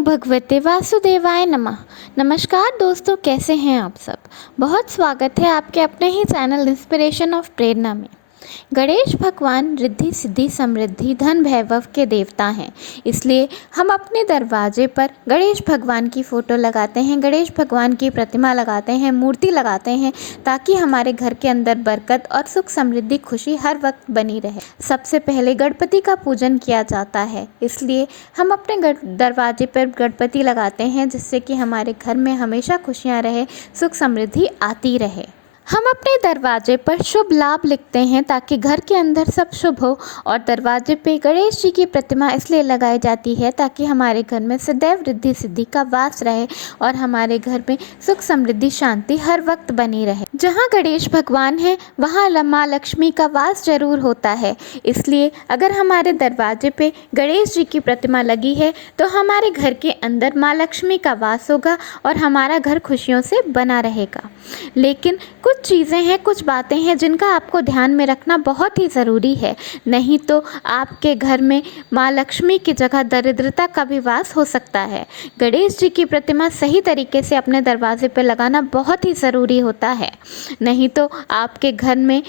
भगवते वासुदेवाय नमः। नमस्कार दोस्तों, कैसे हैं आप सब। बहुत स्वागत है आपके अपने ही चैनल इंस्पिरेशन ऑफ प्रेरणा में। गणेश भगवान रिद्धि सिद्धि समृद्धि धन वैभव के देवता हैं, इसलिए हम अपने दरवाजे पर गणेश भगवान की फ़ोटो लगाते हैं, गणेश भगवान की प्रतिमा लगाते हैं, मूर्ति लगाते हैं, ताकि हमारे घर के अंदर बरकत और सुख समृद्धि खुशी हर वक्त बनी रहे। सबसे पहले गणपति का पूजन किया जाता है, इसलिए हम अपने दरवाजे पर गणपति लगाते हैं, जिससे कि हमारे घर में हमेशा खुशियाँ रहे, सुख समृद्धि आती रहे। हम अपने दरवाजे पर शुभ लाभ लिखते हैं ताकि घर के अंदर सब शुभ हो, और दरवाजे पे गणेश जी की प्रतिमा इसलिए लगाई जाती है ताकि हमारे घर में सदैव रिद्धि सिद्धि का वास रहे और हमारे घर में सुख समृद्धि शांति हर वक्त बनी रहे। जहाँ गणेश भगवान है वहाँ माँ लक्ष्मी का वास जरूर होता है, इसलिए अगर हमारे दरवाजे पे गणेश जी की प्रतिमा लगी है तो हमारे घर के अंदर माँ लक्ष्मी का वास होगा और हमारा घर खुशियों से बना रहेगा। लेकिन कुछ चीज़ें हैं, कुछ बातें हैं जिनका आपको ध्यान में रखना बहुत ही ज़रूरी है, नहीं तो आपके घर में माँ लक्ष्मी की जगह दरिद्रता का भी वास हो सकता है। गणेश जी की प्रतिमा सही तरीके से अपने दरवाजे पर लगाना बहुत ही ज़रूरी होता है, नहीं तो आपके घर में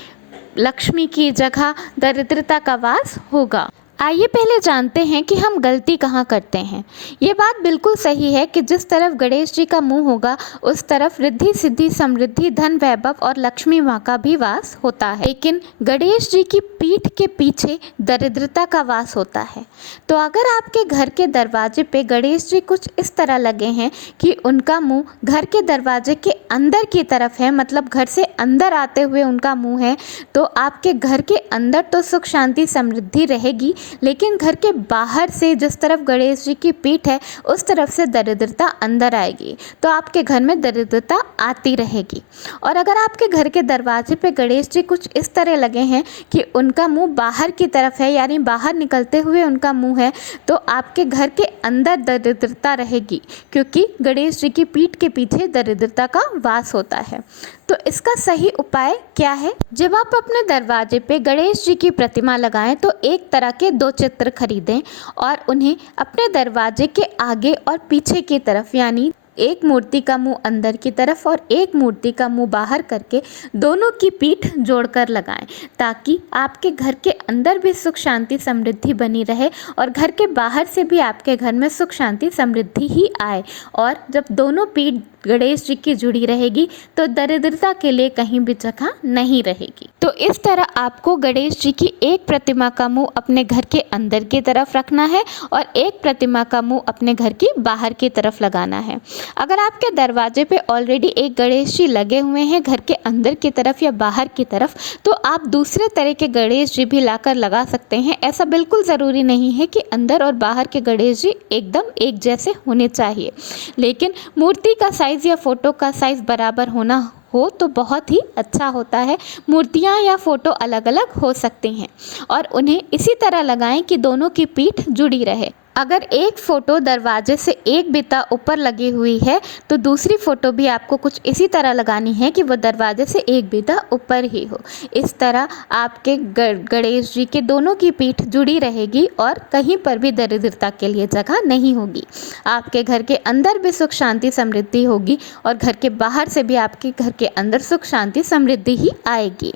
लक्ष्मी की जगह दरिद्रता का वास होगा। आइए पहले जानते हैं कि हम गलती कहाँ करते हैं। ये बात बिल्कुल सही है कि जिस तरफ गणेश जी का मुंह होगा उस तरफ रिद्धि सिद्धि समृद्धि धन वैभव और लक्ष्मी माँ का भी वास होता है, लेकिन गणेश जी की पीठ के पीछे दरिद्रता का वास होता है। तो अगर आपके घर के दरवाजे पे गणेश जी कुछ इस तरह लगे हैं कि उनका मुँह घर के दरवाजे के अंदर की तरफ है, मतलब घर से अंदर आते हुए उनका मुँह है, तो आपके घर के अंदर तो सुख शांति समृद्धि रहेगी, लेकिन घर के बाहर से जिस तरफ गणेश जी की पीठ है उस तरफ से दरिद्रता अंदर आएगी, तो आपके घर में दरिद्रता आती रहेगी। और अगर आपके घर के दरवाजे पे गणेश जी कुछ इस तरह लगे हैं कि उनका मुंह बाहर की तरफ है, यानी बाहर निकलते हुए उनका मुंह है, तो आपके घर के अंदर दरिद्रता रहेगी, क्योंकि गणेश जी की पीठ के पीछे दरिद्रता का वास होता है। तो इसका सही उपाय क्या है? जब आप अपने दरवाजे पे गणेश जी की प्रतिमा लगाएं तो एक तरह के 2 चित्र खरीदें और उन्हें अपने दरवाजे के आगे और पीछे की तरफ, यानी एक मूर्ति का मुंह अंदर की तरफ और एक मूर्ति का मुंह बाहर करके दोनों की पीठ जोड़कर लगाएं, ताकि आपके घर के अंदर भी सुख शांति समृद्धि बनी रहे और घर के बाहर से भी आपके घर में सुख शांति समृद्धि ही आए। और जब दोनों पीठ गणेश जी की जुड़ी रहेगी तो दरिद्रता के लिए कहीं भी जगह नहीं रहेगी। तो इस तरह आपको गणेश जी की एक प्रतिमा का मुंह अपने घर के अंदर की तरफ रखना है और एक प्रतिमा का मुंह अपने घर की बाहर की तरफ लगाना है। अगर आपके दरवाजे पे ऑलरेडी एक गणेश जी लगे हुए हैं घर के अंदर की तरफ या बाहर की तरफ, तो आप दूसरे तरह के गणेश जी भी लाकर लगा सकते हैं। ऐसा बिल्कुल ज़रूरी नहीं है कि अंदर और बाहर के गणेश जी एकदम एक जैसे होने चाहिए, लेकिन मूर्ति का साइज़ या फ़ोटो का साइज़ बराबर होना हो तो बहुत ही अच्छा होता है। मूर्तियाँ या फ़ोटो अलग अलग हो सकती हैं और उन्हें इसी तरह लगाएं कि दोनों की पीठ जुड़ी रहे। अगर एक फ़ोटो दरवाजे से एक बिता ऊपर लगी हुई है तो दूसरी फ़ोटो भी आपको कुछ इसी तरह लगानी है कि वो दरवाजे से एक बिता ऊपर ही हो। इस तरह आपके गणेश जी के दोनों की पीठ जुड़ी रहेगी और कहीं पर भी दरिद्रता के लिए जगह नहीं होगी। आपके घर के अंदर भी सुख शांति समृद्धि होगी और घर के बाहर से भी आपके घर के अंदर सुख शांति समृद्धि ही आएगी।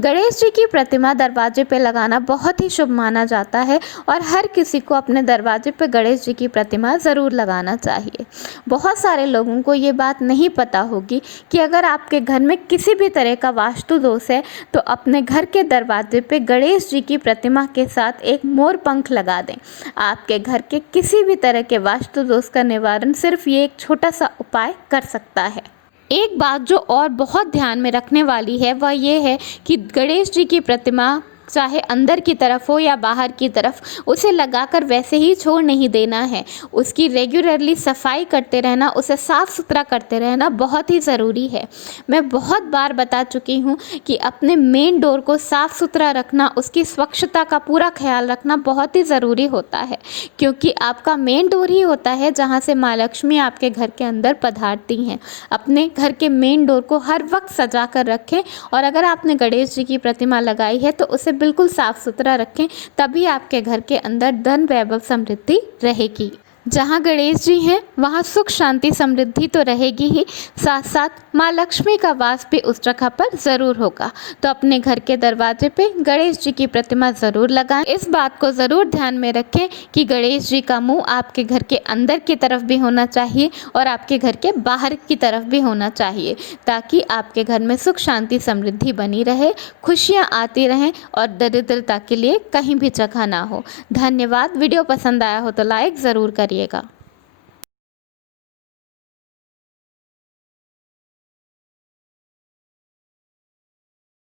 गणेश जी की प्रतिमा दरवाजे पर लगाना बहुत ही शुभ माना जाता है और हर किसी को अपने दरवाजे पे गणेश जी की प्रतिमा ज़रूर लगाना चाहिए। बहुत सारे लोगों को ये बात नहीं पता होगी कि अगर आपके घर में किसी भी तरह का वास्तु दोष है तो अपने घर के दरवाजे पे गणेश जी की प्रतिमा के साथ एक मोर पंख लगा दें। आपके घर के किसी भी तरह के वास्तु दोष का निवारण सिर्फ ये एक छोटा सा उपाय कर सकता है। एक बात जो और बहुत ध्यान में रखने वाली है वह ये है कि गणेश जी की प्रतिमा चाहे अंदर की तरफ हो या बाहर की तरफ, उसे लगाकर वैसे ही छोड़ नहीं देना है। उसकी रेगुलरली सफाई करते रहना, उसे साफ़ सुथरा करते रहना बहुत ही ज़रूरी है। मैं बहुत बार बता चुकी हूँ कि अपने मेन डोर को साफ़ सुथरा रखना, उसकी स्वच्छता का पूरा ख्याल रखना बहुत ही ज़रूरी होता है, क्योंकि आपका मेन डोर ही होता है जहाँ से माँ लक्ष्मी आपके घर के अंदर पधारती हैं। अपने घर के मेन डोर को हर वक्त सजा कर रखें और अगर आपने गणेश जी की प्रतिमा लगाई है तो उसे बिल्कुल साफ़ सुथरा रखें, तभी आपके घर के अंदर धन वैभव समृद्धि रहेगी। जहाँ गणेश जी हैं वहाँ सुख शांति समृद्धि तो रहेगी ही, साथ साथ माँ लक्ष्मी का वास भी उस जगह पर ज़रूर होगा। तो अपने घर के दरवाजे पे गणेश जी की प्रतिमा ज़रूर लगाएं। इस बात को ज़रूर ध्यान में रखें कि गणेश जी का मुंह आपके घर के अंदर की तरफ भी होना चाहिए और आपके घर के बाहर की तरफ भी होना चाहिए, ताकि आपके घर में सुख शांति समृद्धि बनी रहे, खुशियाँ आती रहें और दरिद्रता के लिए कहीं भी जगह ना हो। धन्यवाद। वीडियो पसंद आया हो तो लाइक ज़रूर करिएगा।